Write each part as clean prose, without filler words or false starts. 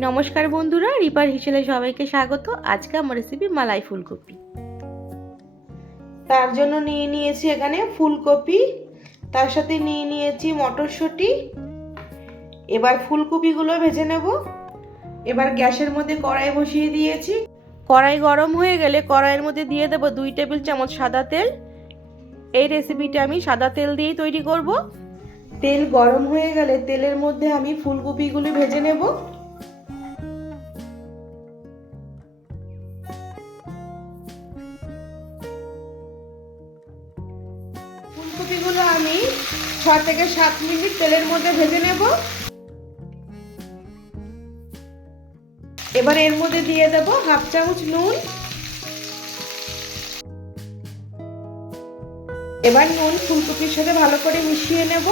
নমস্কার বন্ধুরা, রিপার হিসেলে সবাইকে স্বাগত। আজকে আমার রেসিপি মালাই ফুলকপি। তার জন্য নিয়ে নিয়েছি এখানে ফুলকপি, তার সাথে নিয়ে নিয়েছি মটরশুঁটি। এবার ফুলকপিগুলো ভেজে নেব। এবার গ্যাসের মধ্যে কড়াই বসিয়ে দিয়েছি। কড়াই গরম হয়ে গেলে কড়াইয়ের মধ্যে দিয়ে দেবো 2 টেবিল চামচ সাদা তেল। এই রেসিপিটা আমি সাদা তেল দিয়েই তৈরি করব। তেল গরম হয়ে গেলে তেলের মধ্যে আমি ফুলকপিগুলো ভেজে নেব। ফুলকপিগুলো আমি 6 থেকে 7 মিনিট তেলের মধ্যে ভেজে নেব। এবার এর মধ্যে দিয়ে দেব হাফ চামচ নুন। এবার নুন ফুলকপির সাথে ভালো করে মিশিয়ে নেব।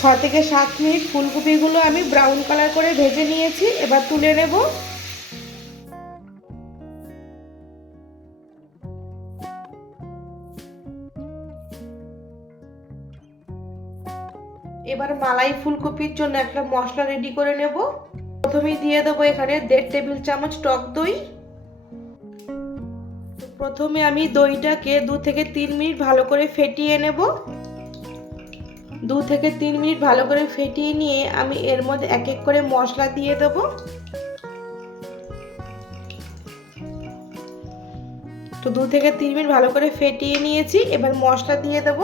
ছ থেকে 7 মিনিট ফুলকপিগুলো আমি ব্রাউন কালার করে ভেজে নিয়েছি। এবার তুলে নেব। এবার মালাই ফুলকপির জন্য একটা মশলা রেডি করে নেব। প্রথমেই দিয়ে দেবো এখানে 1.5 টেবিল চামচ টক দই। প্রথমে আমি দইটাকে 2 থেকে 3 মিনিট ভালো করে ফেটিয়ে নেব। 2 থেকে 3 মিনিট ভালো করে ফেটিয়ে নিয়ে আমি এর মধ্যে এক এক করে মশলা দিয়ে দেব। তো 2 থেকে 3 মিনিট ভালো করে ফেটিয়ে নিয়েছি। এবার মশলা দিয়ে দেব।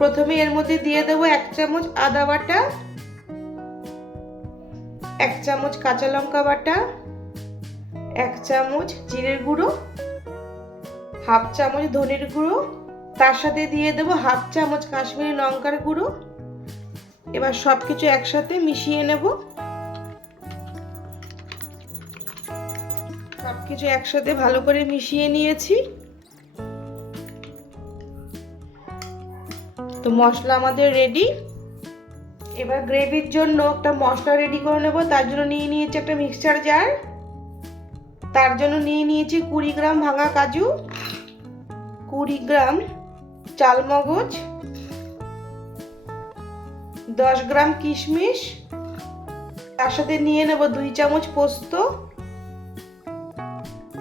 প্রথমে এর মধ্যে দিয়ে দেব 1 চামচ আদা বাটা, 1 চামচ কাঁচা লঙ্কা বাটা, 1 চামচ জিরের গুঁড়ো, হাফ চামচ ধনের গুঁড়ো, তার সাথে দিয়ে দেব হাফ চামচ কাশ্মীরি লঙ্কার গুঁড়ো। এবার সবকিছু একসাথে মিশিয়ে নেব। সবকিছু একসাথে ভালো করে মিশিয়ে নিয়েছি। তো মশলা আমাদের রেডি। এবার গ্রেভির জন্য একটা মশলা রেডি করে নেব। তার জন্য নিয়ে নিয়েছি একটা মিক্সচার জার। তার জন্য নিয়ে নিয়েছি 20 গ্রাম ভাঙা কাজু, 20 গ্রাম চালমগজ, 10 গ্রাম কিশমিশ, তার সাথে নিয়ে নেব 2 চামচ পোস্ত।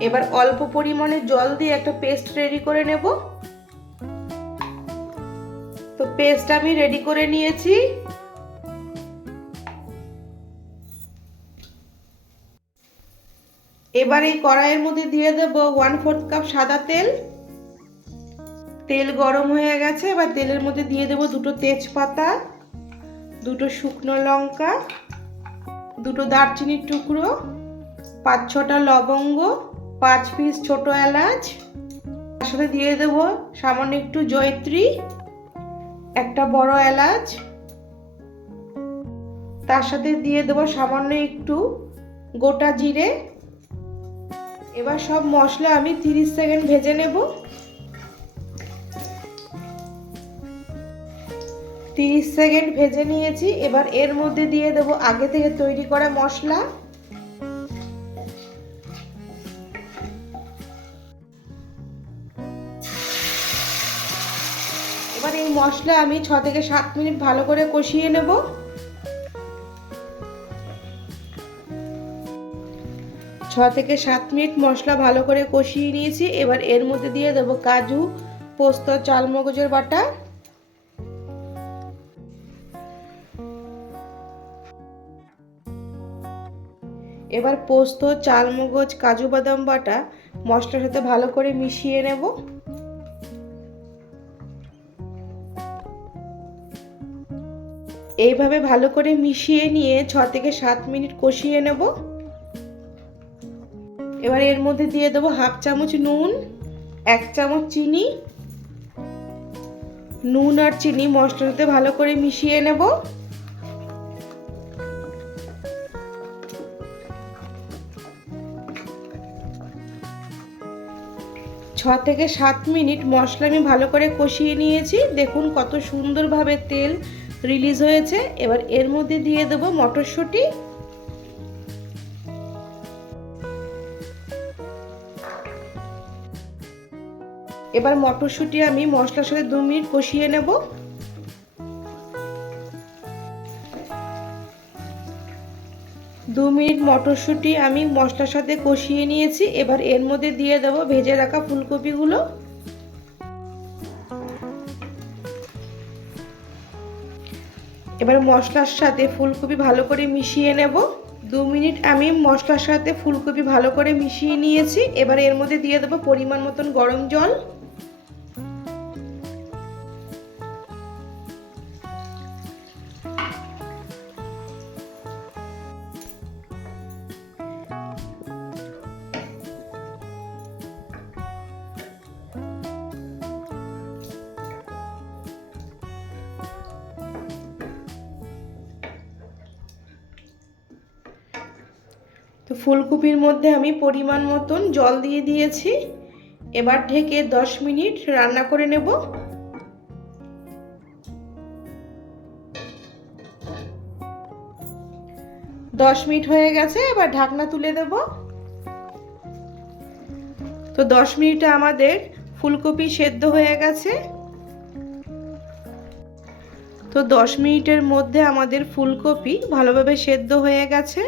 এবার অল্প পরিমাণে জল দিয়ে একটা পেস্ট রেডি করে নেব। তো পেস্ট আমি রেডি করে নিয়েছি। এবার এই কড়াইয়ের মধ্যে দিয়ে দেব 1/4 কাপ সাদা তেল। তেল গরম হয়ে গেছে। এবার তেলের মধ্যে দিয়ে দেব 2টো তেজপাতা, 2টো শুকনো লঙ্কা, 2টো দারচিনির টুকরো, 5-6টা লবঙ্গ, 5 পিস ছোট এলাচ। তার সাথে দিয়ে দেব সামান্য একটু জয়ত্রী, একটা বড় এলাচ। তার সাথে দিয়ে দেব সামান্য একটু গোটা জিরে। এবার সব মশলা আমি 30 সেকেন্ড ভেজে নেব। 30 সেকেন্ড ভেজে নিয়েছি। এবার এর মধ্যে দিয়ে দেব আগে থেকে তৈরি করা মশলা। এবার এই মশলা আমি 6 থেকে 7 মিনিট ভালো করে কষিয়ে নেব। 6 থেকে 7 মিনিট মশলা ভালো করে কষিয়ে নিয়েছি। এবার এর মধ্যে দিয়ে দেব কাজু, পোস্ত, চালমগজের বাটা। এবার পোস্ত, চালমগজ, কাজু বাদাম বাটা মশলার সাথে ভালো করে মিশিয়ে নেব। এইভাবে ভালো করে মিশিয়ে নিয়ে 6 থেকে 7 মিনিট কষিয়ে নেব। এবার এর মধ্যে দিয়ে দেবো হাফ চামচ নুন, 1 চামচ চিনি। নুন আর চিনি মশলার সাথে ভালো করে মিশিয়ে নেব। 6 থেকে 7 মিনিট মশলা আমি ভালো করে কষিয়ে নিয়েছি। দেখুন কত সুন্দরভাবে তেল রিলিজ হয়েছে। এবার এর মধ্যে দিয়ে দেব মটরশুঁটি। এবার মটরশুঁটি আমি মশলার সাথে 2 মিনিট কষিয়ে নেব। দু মিনিট মটরশুঁটি আমি মশলার সাথে কষিয়ে নিয়েছি। এবার এর মধ্যে দিয়ে দেব ভেজে রাখা ফুলকপিগুলো। এবার মশলার সাথে ফুলকপি ভালো করে মিশিয়ে নেব। 2 মিনিট আমি মশলার সাথে ফুলকপি ভালো করে মিশিয়ে নিয়েছি। এবার এর মধ্যে দিয়ে দেব পরিমাণ মতন গরম জল। তো ফুলকপির মধ্যে আমি পরিমাণ মতন জল দিয়ে দিয়েছি। এবার ঢেকে 10 মিনিট রান্না করে নেব। 10 মিনিট হয়ে গেছে, এবার ঢাকনা তুলে দেব। তো 10 মিনিটে আমাদের ফুলকপি সেদ্ধ হয়ে গেছে। তো 10 মিনিটের মধ্যে আমাদের ফুলকপি ভালোভাবে সেদ্ধ হয়ে গেছে।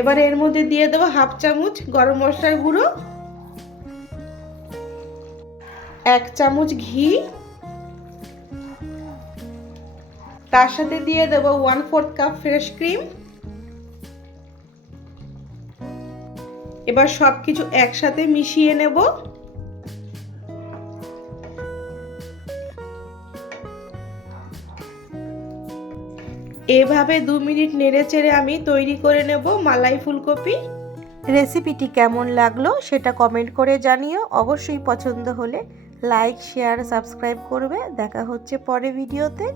এবার এর মধ্যে দিয়ে দেবো 1/2 চামচ গরম মশলার গুঁড়ো, 1 চামচ ঘি, তার সাথে দিয়ে দেবো 1/4 কাপ ফ্রেশ ক্রিম। এবার সবকিছু একসাথে মিশিয়ে নেব। এভাবে 2 মিনিট নেড়েচেড়ে আমি তৈরি করে নেব মালাই ফুলকপি। রেসিপিটি কেমন লাগলো সেটা কমেন্ট করে জানিও। অবশ্যই পছন্দ হলে লাইক, শেয়ার, সাবস্ক্রাইব করবে। দেখা হচ্ছে পরের ভিডিওতে।